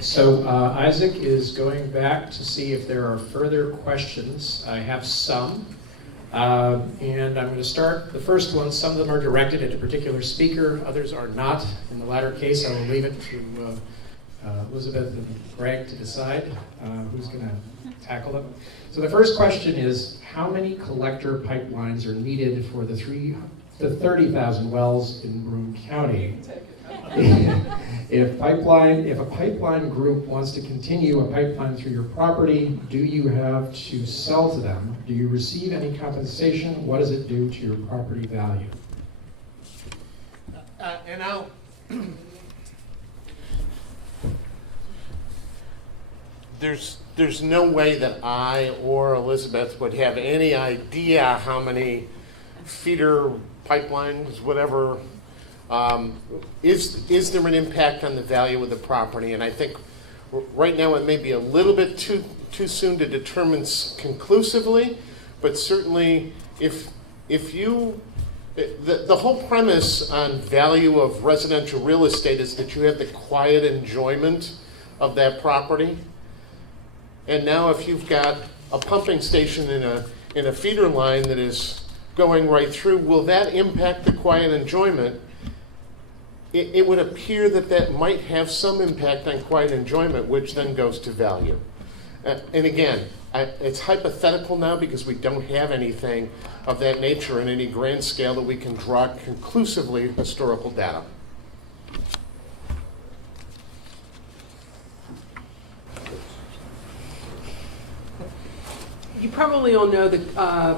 So Isaac is going back to see if there are further questions. I have some. And I'm going to start the first one. Some of them are directed at a particular speaker. Others are not. In the latter case, I will leave it to Elizabeth and Greg to decide who's going to tackle them. So the first question is, how many collector pipelines are needed for the 30,000 wells in Broome County? If a pipeline group wants to continue a pipeline through your property, do you have to sell to them? Do you receive any compensation? What does it do to your property value? There's no way that I or Elizabeth would have any idea how many feeder pipelines, whatever. Is there an impact on the value of the property? And I think right now it may be a little bit too soon to determine conclusively, but certainly if you, the whole premise on value of residential real estate is that you have the quiet enjoyment of that property. And now if you've got a pumping station in a feeder line that is going right through, will that impact the quiet enjoyment? It would appear that might have some impact on quiet enjoyment, which then goes to value. And again, it's hypothetical now because we don't have anything of that nature in any grand scale that we can draw conclusively historical data. You probably all know that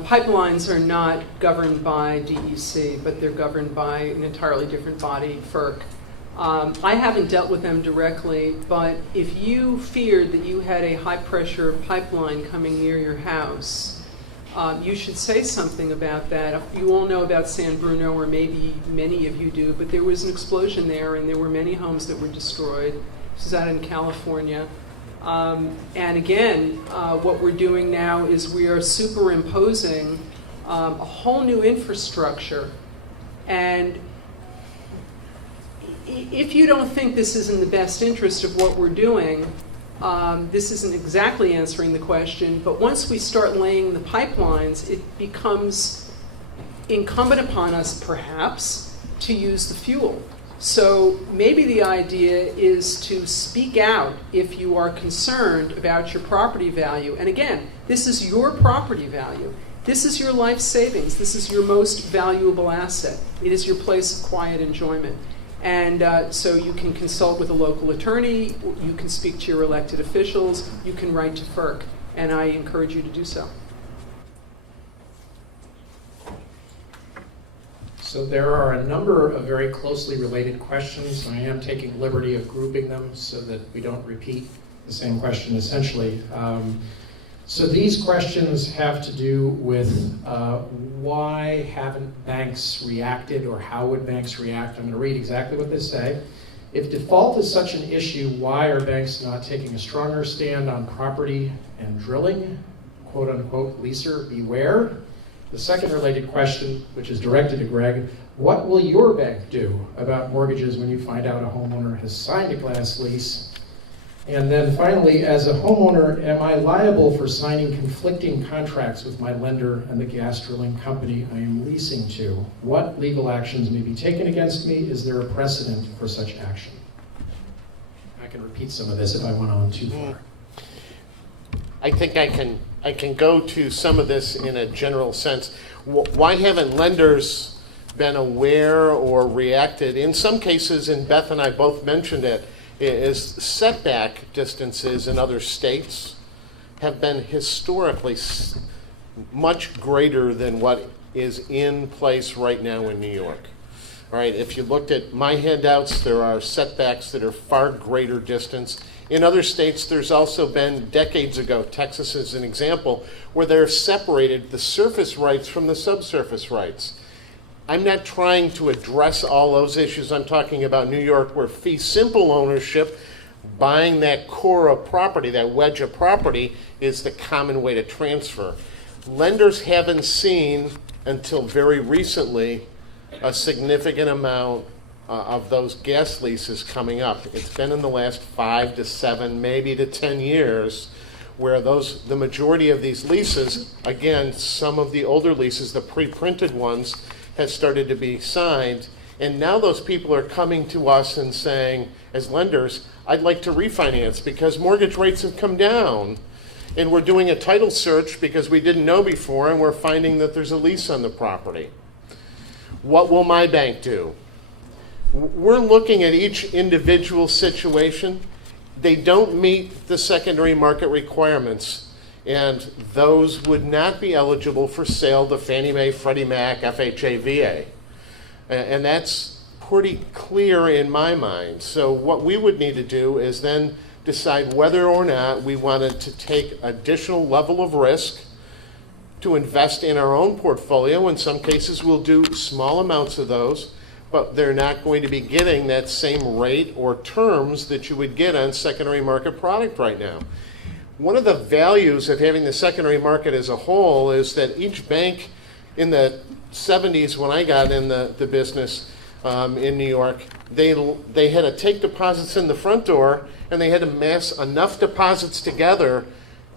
pipelines are not governed by DEC, but they're governed by an entirely different body, FERC. I haven't dealt with them directly, but if you feared that you had a high-pressure pipeline coming near your house, you should say something about that. You all know about San Bruno, or maybe many of you do, but there was an explosion there, and there were many homes that were destroyed. This is out in California. And again, what we're doing now is we are superimposing a whole new infrastructure. And if you don't think this is in the best interest of what we're doing, this isn't exactly answering the question. But once we start laying the pipelines, it becomes incumbent upon us, perhaps, to use the fuel. So maybe the idea is to speak out if you are concerned about your property value. And again, this is your property value. This is your life savings. This is your most valuable asset. It is your place of quiet enjoyment. And so you can consult with a local attorney. You can speak to your elected officials. You can write to FERC. And I encourage you to do so. So there are a number of very closely related questions. I am taking liberty of grouping them so that we don't repeat the same question essentially. So these questions have to do with why haven't banks reacted, or how would banks react? I'm going to read exactly what they say. If default is such an issue, why are banks not taking a stronger stand on property and drilling? Quote unquote, leaser beware. The second related question, which is directed to Greg, what will your bank do about mortgages when you find out a homeowner has signed a glass lease? And then finally, as a homeowner, am I liable for signing conflicting contracts with my lender and the gas drilling company I am leasing to? What legal actions may be taken against me? Is there a precedent for such action? I can repeat some of this if I went on too far. I think I can go to some of this in a general sense. Why haven't lenders been aware or reacted? In some cases, and Beth and I both mentioned it, is setback distances in other states have been historically much greater than what is in place right now in New York. All right, if you looked at my handouts, there are setbacks that are far greater distance. In other states, there's also been decades ago, Texas is an example, where they've separated the surface rights from the subsurface rights. I'm not trying to address all those issues. I'm talking about New York, where fee simple ownership, buying that core of property, that wedge of property, is the common way to transfer. Lenders haven't seen, until very recently, a significant amount of those gas leases coming up. It's been in the last 5 to 7, maybe to 10 years, where the majority of these leases, again, some of the older leases, the pre-printed ones, have started to be signed. And now those people are coming to us and saying, as lenders, I'd like to refinance because mortgage rates have come down. And we're doing a title search because we didn't know before, and we're finding that there's a lease on the property. What will my bank do? We're looking at each individual situation. They don't meet the secondary market requirements, and those would not be eligible for sale to Fannie Mae, Freddie Mac, FHA, VA. And that's pretty clear in my mind. So what we would need to do is then decide whether or not we wanted to take additional level of risk to invest in our own portfolio. In some cases, we'll do small amounts of those, but they're not going to be getting that same rate or terms that you would get on secondary market product right now. One of the values of having the secondary market as a whole is that each bank in the 70s, when I got in the business in New York, they had to take deposits in the front door, and they had to mass enough deposits together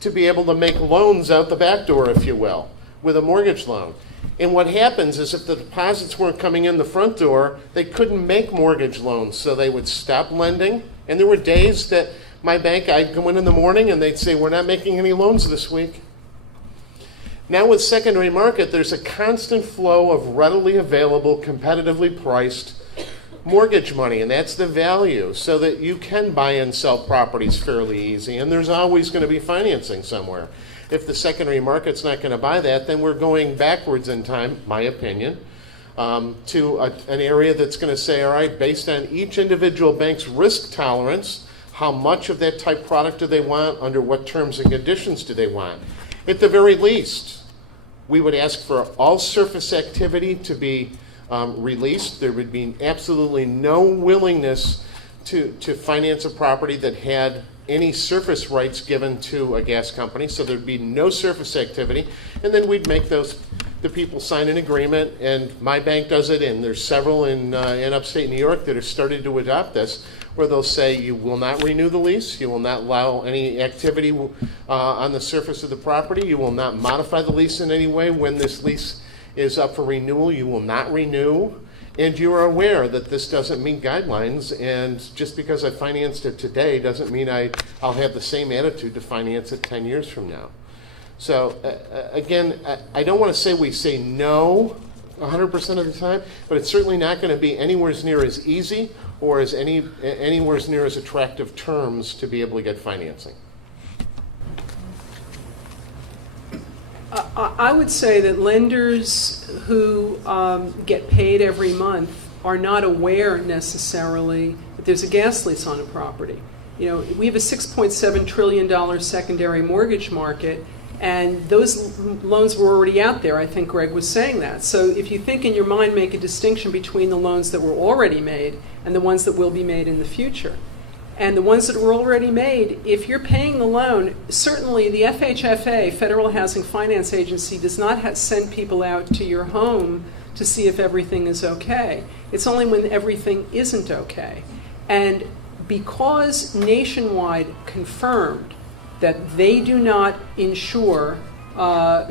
to be able to make loans out the back door, if you will, with a mortgage loan. And what happens is if the deposits weren't coming in the front door, they couldn't make mortgage loans, so they would stop lending. And there were days that my bank, I'd go in the morning and they'd say, we're not making any loans this week. Now with secondary market, there's a constant flow of readily available, competitively priced mortgage money, and that's the value, so that you can buy and sell properties fairly easy, and there's always going to be financing somewhere. If the secondary market's not going to buy that, then we're going backwards in time, my opinion, to an area that's going to say, all right, based on each individual bank's risk tolerance, how much of that type product do they want, under what terms and conditions do they want. At the very least, we would ask for all surface activity to be released. There would be absolutely no willingness to finance a property that had any surface rights given to a gas company, so there'd be no surface activity. And then we'd make the people sign an agreement, and my bank does it, and there's several in upstate New York that have started to adopt this, where they'll say you will not renew the lease, you will not allow any activity on the surface of the property, you will not modify the lease in any way. When this lease is up for renewal, you will not renew, and you are aware that this doesn't meet guidelines, and just because I financed it today doesn't mean I'll have the same attitude to finance it 10 years from now. So again, I don't want to say we say no 100% of the time, but it's certainly not going to be anywhere near as easy or as anywhere near as attractive terms to be able to get financing. I would say that lenders who get paid every month are not aware necessarily that there's a gas lease on a property. You know, we have a $6.7 trillion secondary mortgage market, and those loans were already out there. I think Greg was saying that. So if you think in your mind, make a distinction between the loans that were already made and the ones that will be made in the future. And the ones that were already made, if you're paying the loan, certainly the FHFA, Federal Housing Finance Agency, does not send people out to your home to see if everything is okay. It's only when everything isn't okay. And because Nationwide confirmed that they do not insure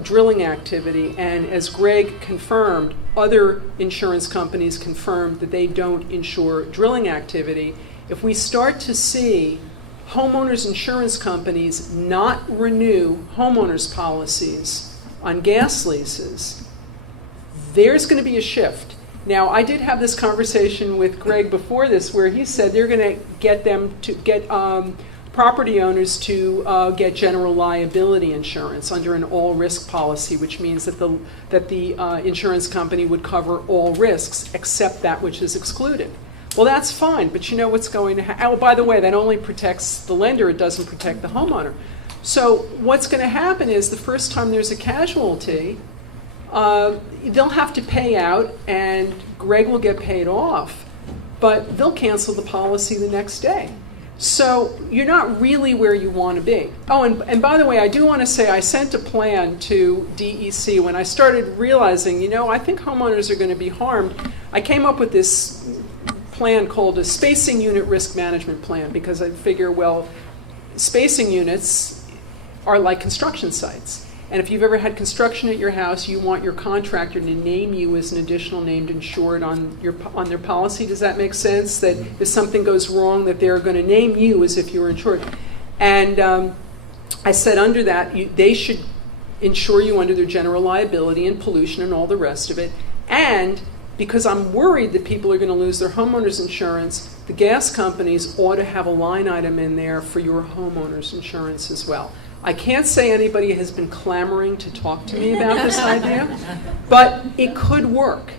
drilling activity, and as Greg confirmed, other insurance companies confirmed that they don't insure drilling activity, if we start to see homeowners insurance companies not renew homeowners policies on gas leases, there's going to be a shift. Now, I did have this conversation with Greg before this where he said they're going to get them to get property owners to get general liability insurance under an all-risk policy, which means that the insurance company would cover all risks except that which is excluded. Well, that's fine, but you know what's going to happen? Oh, by the way, that only protects the lender, it doesn't protect the homeowner. So what's going to happen is the first time there's a casualty, they'll have to pay out, and Greg will get paid off, but they'll cancel the policy the next day. So you're not really where you want to be. Oh, and by the way, I do want to say I sent a plan to DEC when I started realizing, I think homeowners are going to be harmed. I came up with this plan called a spacing unit risk management plan, because I figure, well, spacing units are like construction sites. And if you've ever had construction at your house, you want your contractor to name you as an additional named insured on their policy. Does that make sense? That if something goes wrong, that they're going to name you as if you were insured. And I said under that, they should insure you under their general liability and pollution and all the rest of it. And because I'm worried that people are going to lose their homeowners insurance, the gas companies ought to have a line item in there for your homeowners insurance as well. I can't say anybody has been clamoring to talk to me about this idea, but it could work.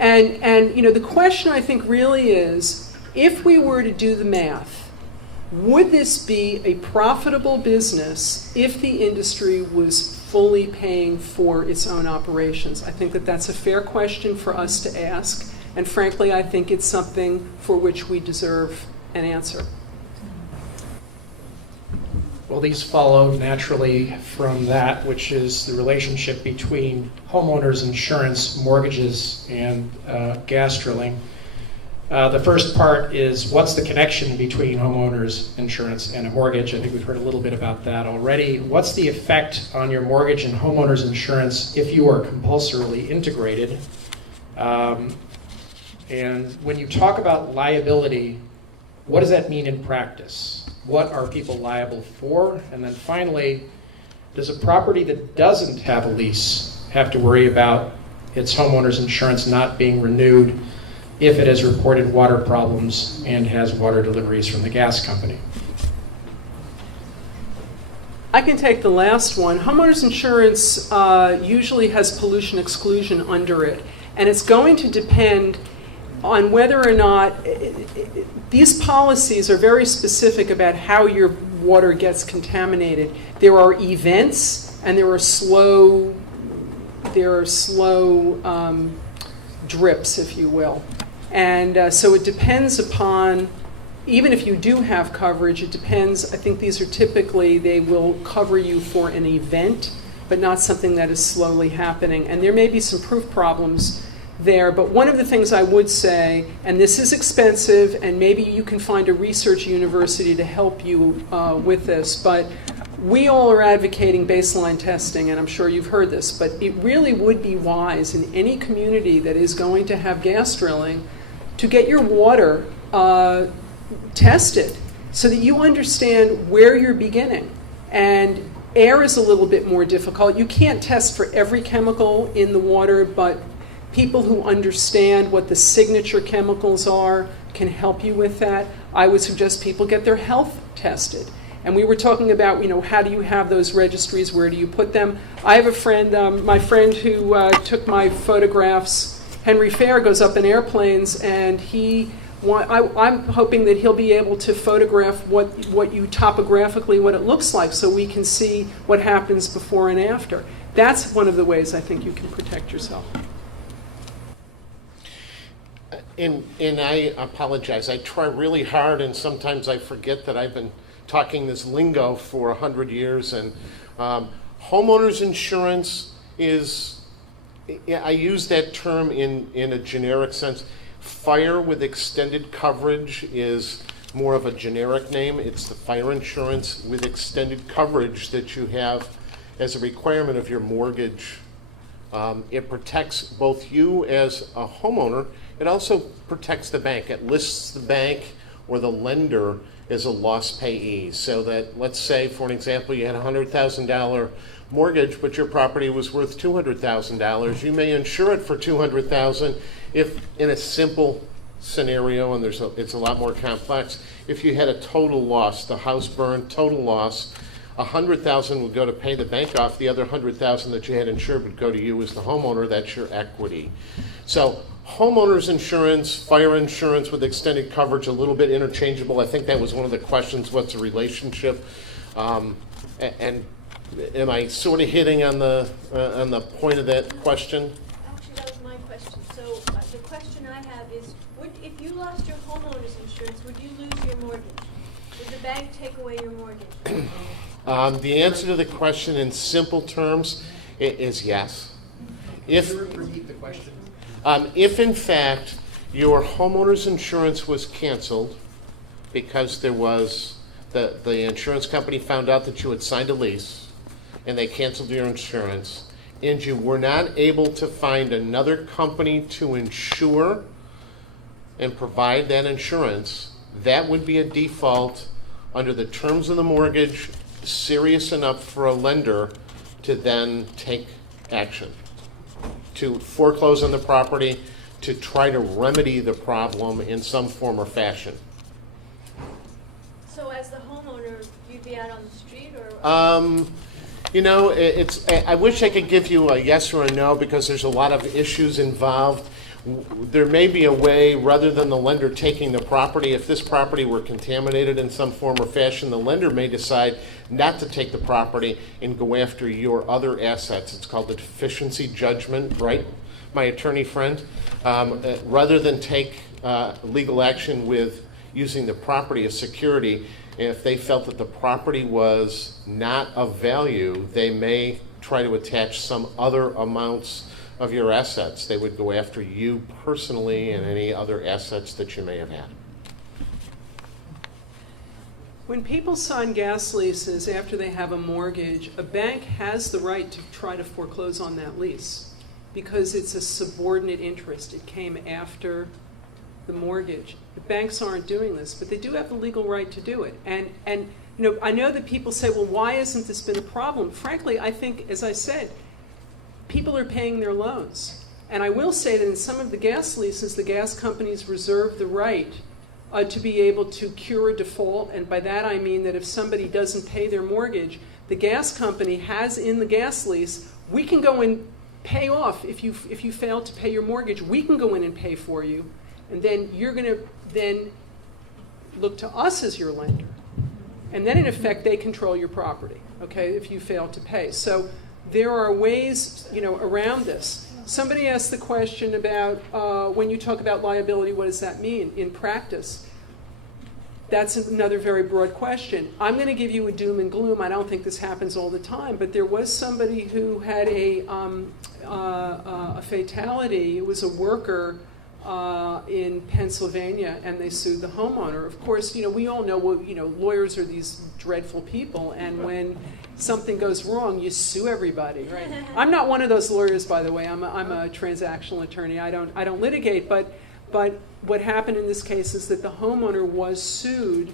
And the question I think really is, if we were to do the math, would this be a profitable business if the industry was fully paying for its own operations? I think that that's a fair question for us to ask, and frankly, I think it's something for which we deserve an answer. Well, these follow naturally from that, which is the relationship between homeowners insurance, mortgages, and gas drilling. The first part is, what's the connection between homeowners insurance and a mortgage? I think we've heard a little bit about that already. What's the effect on your mortgage and homeowners insurance if you are compulsorily integrated? And when you talk about liability, what does that mean in practice? What are people liable for? And then finally, does a property that doesn't have a lease have to worry about its homeowner's insurance not being renewed if it has reported water problems and has water deliveries from the gas company? I can take the last one. Homeowners insurance usually has pollution exclusion under it, and it's going to depend on whether or not these policies are very specific about how your water gets contaminated. There are events and there are slow drips, if you will. And so it depends upon, even if you do have coverage, it depends. I think these are typically, they will cover you for an event, but not something that is slowly happening. And there may be some proof problems there, but one of the things I would say, and this is expensive, and maybe you can find a research university to help you with this, but we all are advocating baseline testing, and I'm sure you've heard this, but it really would be wise in any community that is going to have gas drilling to get your water tested so that you understand where you're beginning. And air is a little bit more difficult. You can't test for every chemical in the water, but people who understand what the signature chemicals are can help you with that. I would suggest people get their health tested. And we were talking about, how do you have those registries? Where do you put them? I have a friend, my friend who took my photographs. Henry Fair goes up in airplanes, and I'm hoping that he'll be able to photograph what you topographically, what it looks like, so we can see what happens before and after. That's one of the ways I think you can protect yourself. And I apologize. I try really hard, and sometimes I forget that I've been talking this lingo for 100 years. And homeowners insurance is, I use that term in a generic sense. Fire with extended coverage is more of a generic name. It's the fire insurance with extended coverage that you have as a requirement of your mortgage. It protects both you as a homeowner. It also protects the bank. It lists the bank or the lender as a loss payee. So that, let's say, for an example, you had a $100,000 mortgage, but your property was worth $200,000. You may insure it for $200,000 if, in a simple scenario, and it's a lot more complex, if you had a total loss, the house burned, total loss, $100,000 would go to pay the bank off. The other $100,000 that you had insured would go to you as the homeowner. That's your equity. So homeowners insurance, fire insurance with extended coverage, a little bit interchangeable. I think that was one of the questions. What's the relationship? And am I sort of hitting on the point of that question? Actually, that was my question. So the question I have is, if you lost your homeowner's insurance, would you lose your mortgage? Would the bank take away your mortgage? The answer to the question in simple terms is yes. Could you repeat the question? If in fact your homeowner's insurance was canceled because there was, the insurance company found out that you had signed a lease and they canceled your insurance, and you were not able to find another company to insure and provide that insurance, that would be a default under the terms of the mortgage, serious enough for a lender to then take action, to foreclose on the property, to try to remedy the problem in some form or fashion. So as the homeowner, you'd be out on the street or? You know, I wish I could give you a yes or a no because there's a lot of issues involved. There may be a way, rather than the lender taking the property, if this property were contaminated in some form or fashion, the lender may decide not to take the property and go after your other assets. It's called the deficiency judgment, right, my attorney friend? Rather than take legal action with using the property as security, if they felt that the property was not of value, they may try to attach some other amounts of your assets. They would go after you personally and any other assets that you may have had. When people sign gas leases after they have a mortgage, a bank has the right to try to foreclose on that lease because it's a subordinate interest. It came after the mortgage. The banks aren't doing this, but they do have the legal right to do it. And you know, I know that people say, well, why hasn't this been a problem? Frankly, I think, as I said, people are paying their loans. And I will say that in some of the gas leases, the gas companies reserve the right to be able to cure a default. And by that I mean that if somebody doesn't pay their mortgage, the gas company has in the gas lease, we can go and pay off. If you fail to pay your mortgage, we can go in and pay for you. And then you're going to then look to us as your lender. And then in effect, they control your property, okay, if you fail to pay. So there are ways, you know, around this. Somebody asked the question about when you talk about liability, what does that mean in practice? That's another very broad question. I'm going to give you a doom and gloom. I don't think this happens all the time, but there was somebody who had a fatality. It was a worker in Pennsylvania, and they sued the homeowner. Of course, you know, we all know, lawyers are these dreadful people, and when something goes wrong, you sue everybody, right? I'm not one of those lawyers, by the way. I'm a transactional attorney. I don't litigate, but what happened in this case is that the homeowner was sued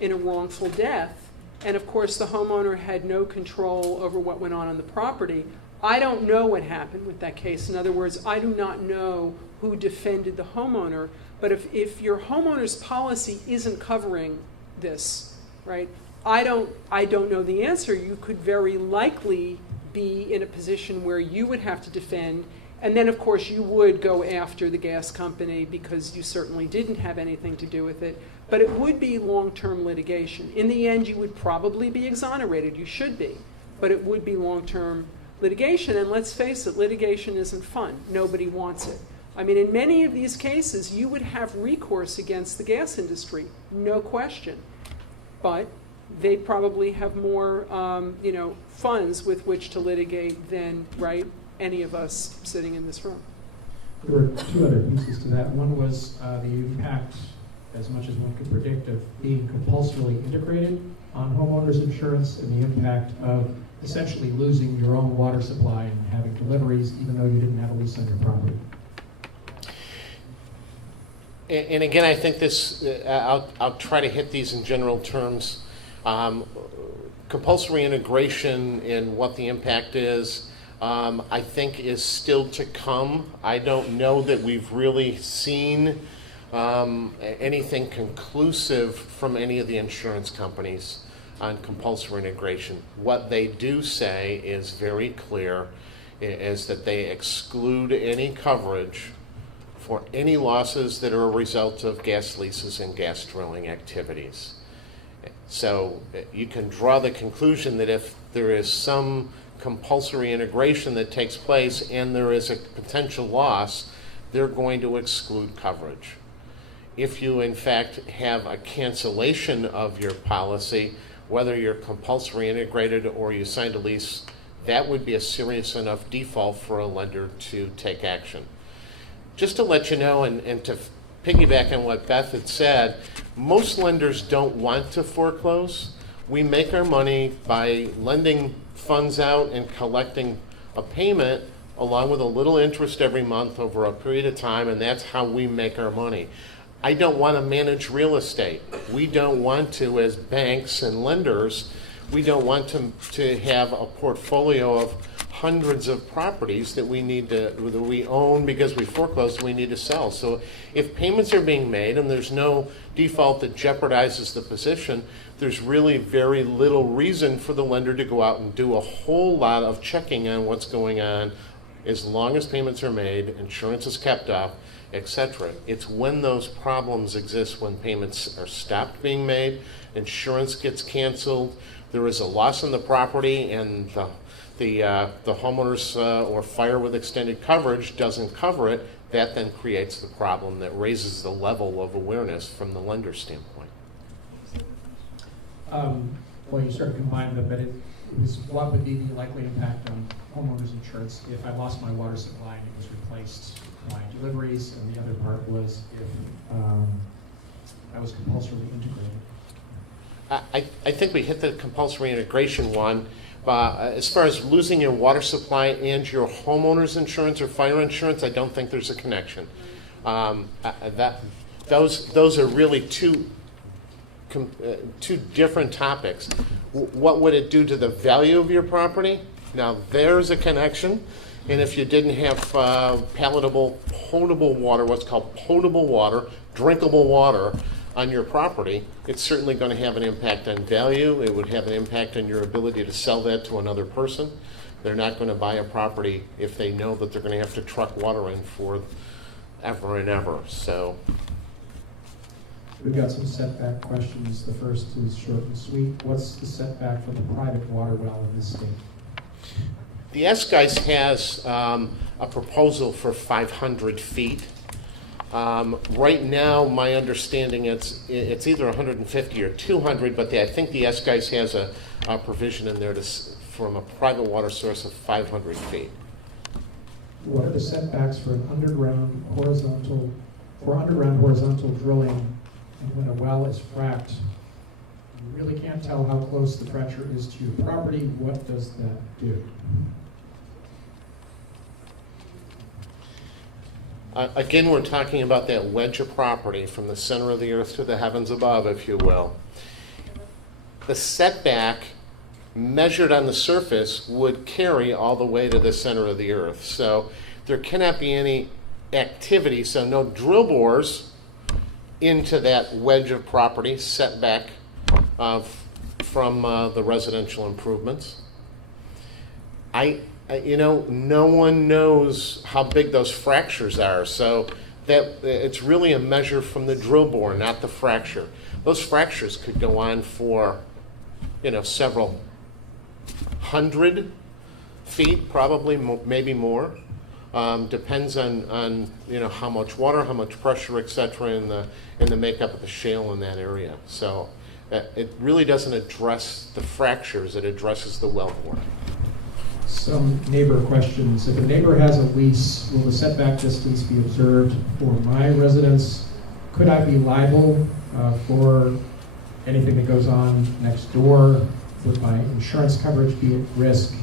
in a wrongful death, and of course the homeowner had no control over what went on the property. I don't know what happened with that case. In other words, I do not know who defended the homeowner, but if your homeowner's policy isn't covering this, right, I don't know the answer. You could very likely be in a position where you would have to defend, and then of course you would go after the gas company because you certainly didn't have anything to do with it, but it would be long-term litigation. In the end, you would probably be exonerated. You should be, but it would be long-term litigation, and let's face it, litigation isn't fun. Nobody wants it. I mean, in many of these cases, you would have recourse against the gas industry, no question. But they probably have more, funds with which to litigate than, right, any of us sitting in this room. There were two other pieces to that. One was the impact, as much as one could predict, of being compulsorily integrated on homeowners insurance, and the impact of essentially losing your own water supply and having deliveries even though you didn't have a lease on your property. And again, I think this, I'll try to hit these in general terms. Compulsory integration and what the impact is, I think is still to come. I don't know that we've really seen anything conclusive from any of the insurance companies on compulsory integration. What they do say is very clear, is that they exclude any coverage for any losses that are a result of gas leases and gas drilling activities. So you can draw the conclusion that if there is some compulsory integration that takes place and there is a potential loss, they're going to exclude coverage. If you in fact have a cancellation of your policy, whether you're compulsory integrated or you signed a lease, that would be a serious enough default for a lender to take action. Just to let you know and to piggyback on what Beth had said, most lenders don't want to foreclose. We make our money by lending funds out and collecting a payment along with a little interest every month over a period of time, and that's how we make our money. I don't want to manage real estate. We don't want to, as banks and lenders, we don't want to have a portfolio of hundreds of properties that we own because we foreclosed and we need to sell. So if payments are being made and there's no default that jeopardizes the position, there's really very little reason for the lender to go out and do a whole lot of checking on what's going on as long as payments are made, insurance is kept up, etc. It's when those problems exist, when payments are stopped being made, insurance gets canceled, there is a loss on the property, and the homeowners or fire with extended coverage doesn't cover it. That then creates the problem that raises the level of awareness from the lender standpoint. Well, you sort of combined them, but it was what would be the likely impact on homeowners insurance if I lost my water supply and it was replaced by deliveries, and the other part was if I was compulsorily integrated. I think we hit the compulsory integration one. As far as losing your water supply and your homeowner's insurance or fire insurance, I don't think there's a connection. Those are really two different topics. What would it do to the value of your property? Now, there's a connection. And if you didn't have palatable, potable water, what's called potable water, drinkable water on your property, it's certainly going to have an impact on value. It would have an impact on your ability to sell that to another person. They're not going to buy a property if they know that they're going to have to truck water in for ever and ever. So we've got some setback questions. The first is short and sweet. What's the setback for the private water well in this state? the S-Guys has a proposal for 500 feet. Right now, my understanding it's either 150 or 200, but I think the S-Guys has a provision in there from a private water source of 500 feet. What are the setbacks for an underground horizontal drilling, and when a well is fracked? You really can't tell how close the fracture is to your property. What does that do? Again, we're talking about that wedge of property from the center of the earth to the heavens above, if you will. The setback measured on the surface would carry all the way to the center of the earth. So there cannot be any activity, so no drill bores into that wedge of property setback from the residential improvements. No one knows how big those fractures are, so that it's really a measure from the drill bore, not the fracture. Those fractures could go on for, several hundred feet, probably maybe more. Depends on how much water, how much pressure, etc. in the makeup of the shale in that area. So it really doesn't address the fractures; it addresses the wellbore. Some neighbor questions. If a neighbor has a lease, will the setback distance be observed for my residence? Could I be liable for anything that goes on next door? Would my insurance coverage be at risk?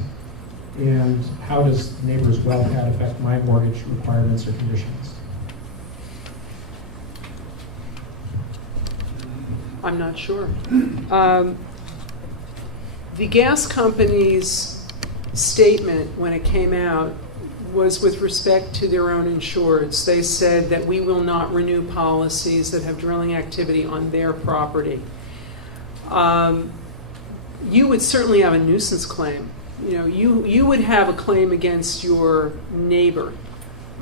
And how does the neighbor's well pad affect my mortgage requirements or conditions? I'm not sure. The gas company's statement when it came out was with respect to their own insureds. They said that we will not renew policies that have drilling activity on their property. You would certainly have a nuisance claim. You would have a claim against your neighbor,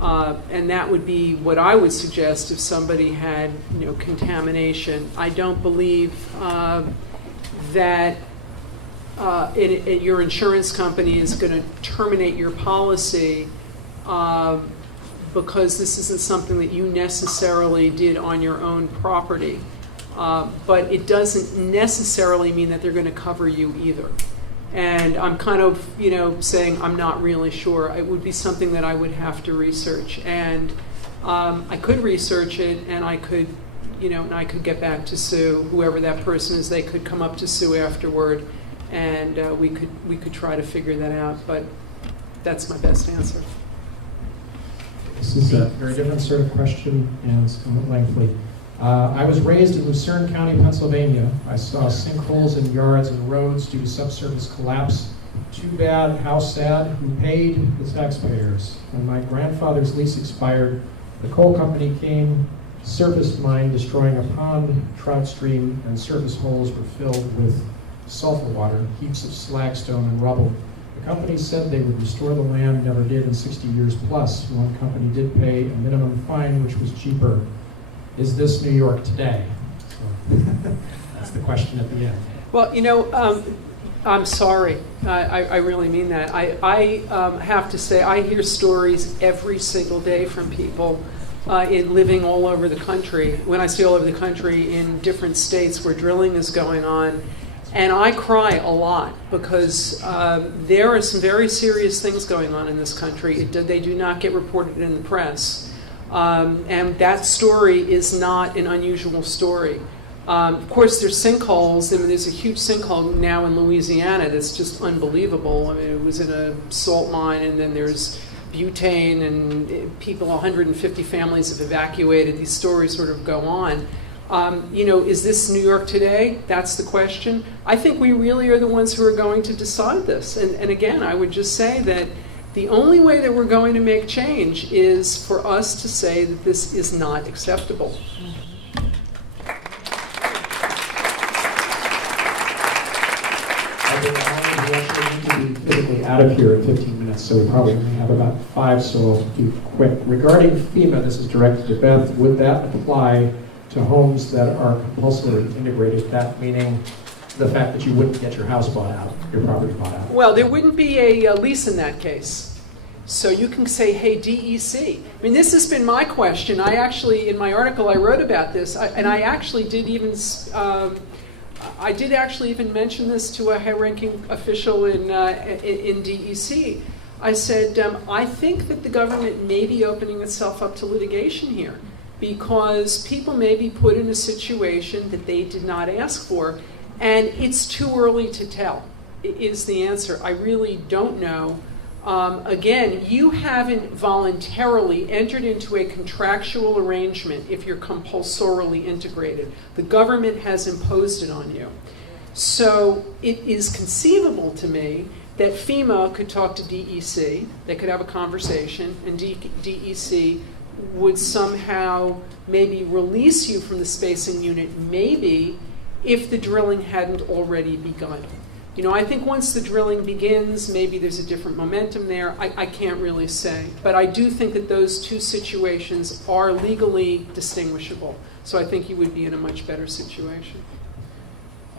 and that would be what I would suggest if somebody had contamination. I don't believe that your insurance company is going to terminate your policy because this isn't something that you necessarily did on your own property. But it doesn't necessarily mean that they're going to cover you either. And I'm kind of, saying I'm not really sure. It would be something that I would have to research. And I could research it, and I could, and I could get back to Sue, whoever that person is. They could come up to Sue afterward, and we could try to figure that out. But that's my best answer. This is a very different sort of question and somewhat lengthy. I was raised in Lucerne County, Pennsylvania. I saw sinkholes in yards and roads due to subsurface collapse. Too bad, how sad, who paid? The taxpayers. When my grandfather's lease expired, the coal company came, surface mined, destroying a pond, trout stream, and surface holes were filled with sulfur water, heaps of slagstone and rubble. The company said they would restore the land, never did in 60 years plus. One company did pay a minimum fine, which was cheaper. Is this New York today? So, that's the question at the end. Well, I'm sorry. I really mean that. I have to say, I hear stories every single day from people living all over the country. When I say all over the country, in different states where drilling is going on. And I cry a lot because there are some very serious things going on in this country. They do not get reported in the press. And that story is not an unusual story. Of course, there's sinkholes. I mean, there's a huge sinkhole now in Louisiana that's just unbelievable. I mean, it was in a salt mine, and then there's butane, and people, 150 families have evacuated. These stories sort of go on. Is this New York today? That's the question. I think we really are the ones who are going to decide this. And again, I would just say that the only way that we're going to make change is for us to say that this is not acceptable. We actually need to be physically out of here in 15 minutes, so we probably only have about 5, so I'll do quick. Regarding FEMA, this is directed to Beth, would that apply to homes that are compulsorily integrated, that meaning the fact that you wouldn't get your house bought out, your property bought out? Well, there wouldn't be a lease in that case. So you can say, hey, DEC. I mean, this has been my question. I actually, in my article, I wrote about this, and I actually did even, even mention this to a high-ranking official in DEC. I said, I think that the government may be opening itself up to litigation here, because people may be put in a situation that they did not ask for, and it's too early to tell, is the answer. I really don't know. Again, you haven't voluntarily entered into a contractual arrangement if you're compulsorily integrated. The government has imposed it on you. So it is conceivable to me that FEMA could talk to DEC, they could have a conversation, and DEC would somehow maybe release you from the spacing unit, maybe, if the drilling hadn't already begun. I think once the drilling begins, maybe there's a different momentum there. I can't really say. But I do think that those two situations are legally distinguishable. So I think you would be in a much better situation.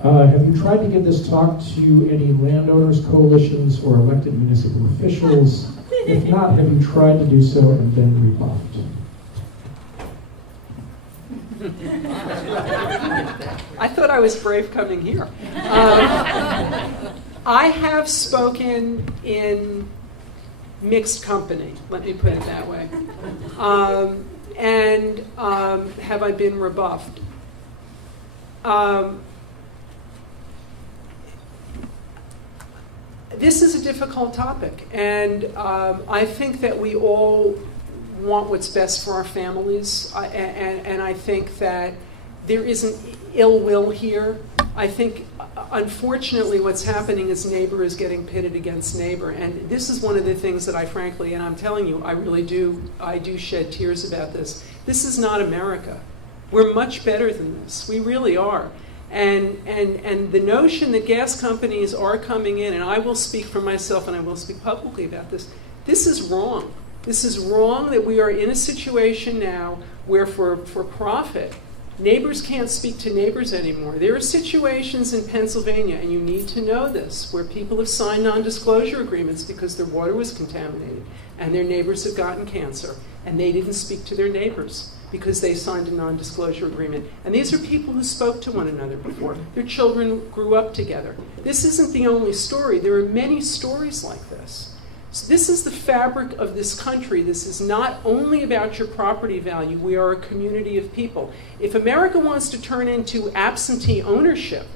Have you tried to give this talk to any landowners, coalitions, or elected municipal officials? If not, have you tried to do so and been rebuffed? I thought I was brave coming here. I have spoken in mixed company, let me put it that way. Have I been rebuffed? This is a difficult topic, and I think that we all want what's best for our families, and I think that there isn't ill will here. I think, unfortunately, what's happening is neighbor is getting pitted against neighbor, and this is one of the things that I frankly, and I'm telling you, I do shed tears about this. This is not America. We're much better than this. We really are. And the notion that gas companies are coming in, and I will speak for myself and I will speak publicly about this, this is wrong. This is wrong that we are in a situation now where for profit, neighbors can't speak to neighbors anymore. There are situations in Pennsylvania, and you need to know this, where people have signed non-disclosure agreements because their water was contaminated and their neighbors have gotten cancer, and they didn't speak to their neighbors because they signed a non-disclosure agreement. And these are people who spoke to one another before. Their children grew up together. This isn't the only story. There are many stories like this. So this is the fabric of this country. This is not only about your property value. We are a community of people. If America wants to turn into absentee ownership,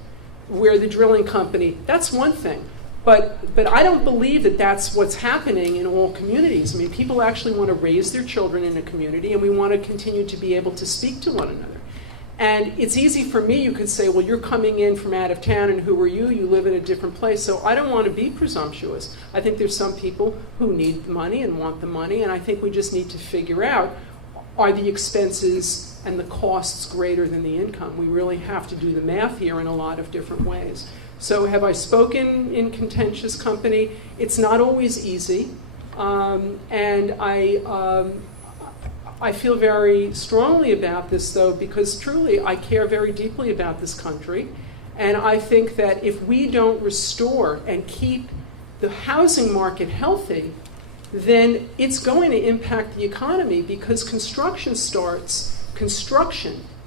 where the drilling company, that's one thing. But I don't believe that that's what's happening in all communities. I mean, people actually want to raise their children in a community, and we want to continue to be able to speak to one another. And it's easy for me, you could say, well, you're coming in from out of town, and who are you? You live in a different place. So I don't want to be presumptuous. I think there's some people who need the money and want the money, and I think we just need to figure out, are the expenses and the costs greater than the income? We really have to do the math here in a lot of different ways. So have I spoken in contentious company? It's not always easy, and I feel very strongly about this, though, because truly I care very deeply about this country. And I think that if we don't restore and keep the housing market healthy, then it's going to impact the economy, because construction,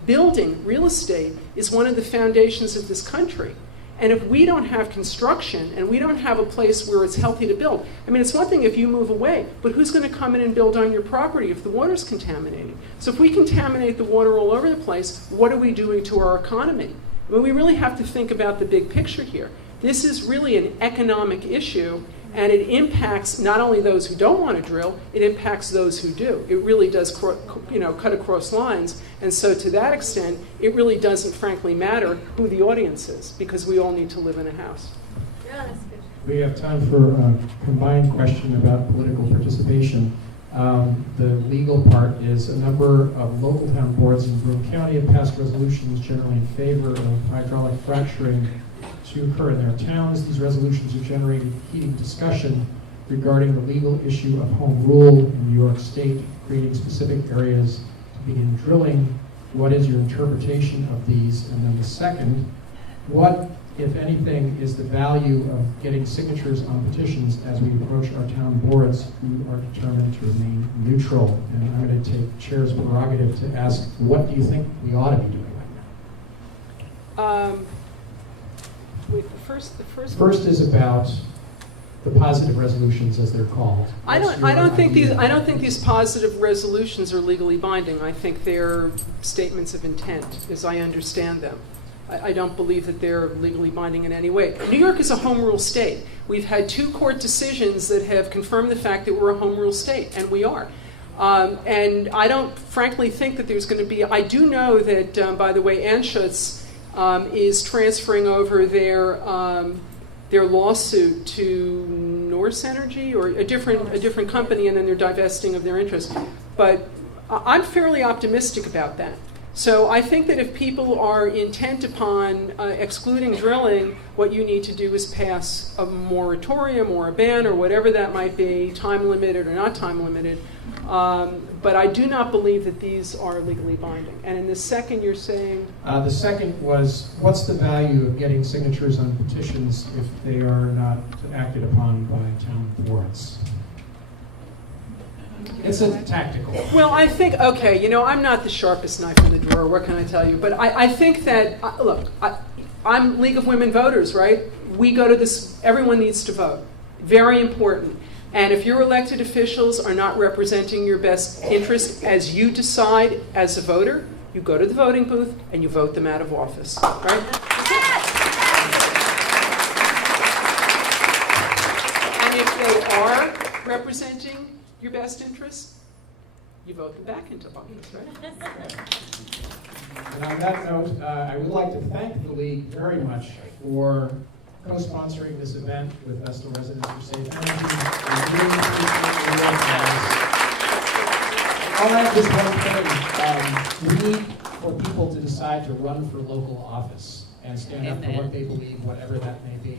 building, real estate is one of the foundations of this country. And if we don't have construction and we don't have a place where it's healthy to build, I mean, it's one thing if you move away, but who's going to come in and build on your property if the water's contaminated? So if we contaminate the water all over the place, what are we doing to our economy? I mean, we really have to think about the big picture here. This is really an economic issue, and it impacts not only those who don't want to drill, it impacts those who do. It really does cut across lines. And so to that extent, it really doesn't, frankly, matter who the audience is, because we all need to live in a house. Yeah, that's good. We have time for a combined question about political participation. The legal part is a number of local town boards in Broome County have passed resolutions generally in favor of hydraulic fracturing to occur in their towns. These resolutions are generating heated discussion regarding the legal issue of home rule in New York State, creating specific areas to begin drilling. What is your interpretation of these? And then the second, what, if anything, is the value of getting signatures on petitions as we approach our town boards who are determined to remain neutral? And I'm going to take Chair's prerogative to ask, what do you think we ought to be doing right now? The first is about the positive resolutions, as they're called. I don't think these positive resolutions are legally binding. I think they're statements of intent, as I understand them. I don't believe that they're legally binding in any way. New York is a home rule state. We've had 2 court decisions that have confirmed the fact that we're a home rule state, and we are. And I don't, frankly, think that there's going to be. I do know that, by the way, Anschutz is transferring over their lawsuit to Norse Energy, or a different company, and then they're divesting of their interest. But I'm fairly optimistic about that. So I think that if people are intent upon excluding drilling, what you need to do is pass a moratorium or a ban or whatever that might be, time limited or not time limited. But I do not believe that these are legally binding. And in the second, you're saying? The second was, what's the value of getting signatures on petitions if they are not acted upon by town boards? It's a tactical. Well, I think, okay, I'm not the sharpest knife in the drawer, what can I tell you? But I think that, look, I'm League of Women Voters, right? We go to this, everyone needs to vote. Very important. And if your elected officials are not representing your best interest as you decide as a voter, you go to the voting booth and you vote them out of office, right? And if they are representing your best interests, you vote them back into office, right? And on that note, I would like to thank the League very much for co-sponsoring this event with Vestal Residents for Safe Energy. We really appreciate your work. I'll add this one thing. We need for people to decide to run for local office and stand up for what they believe, whatever that may be.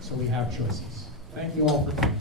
So we have choices. Thank you all for coming.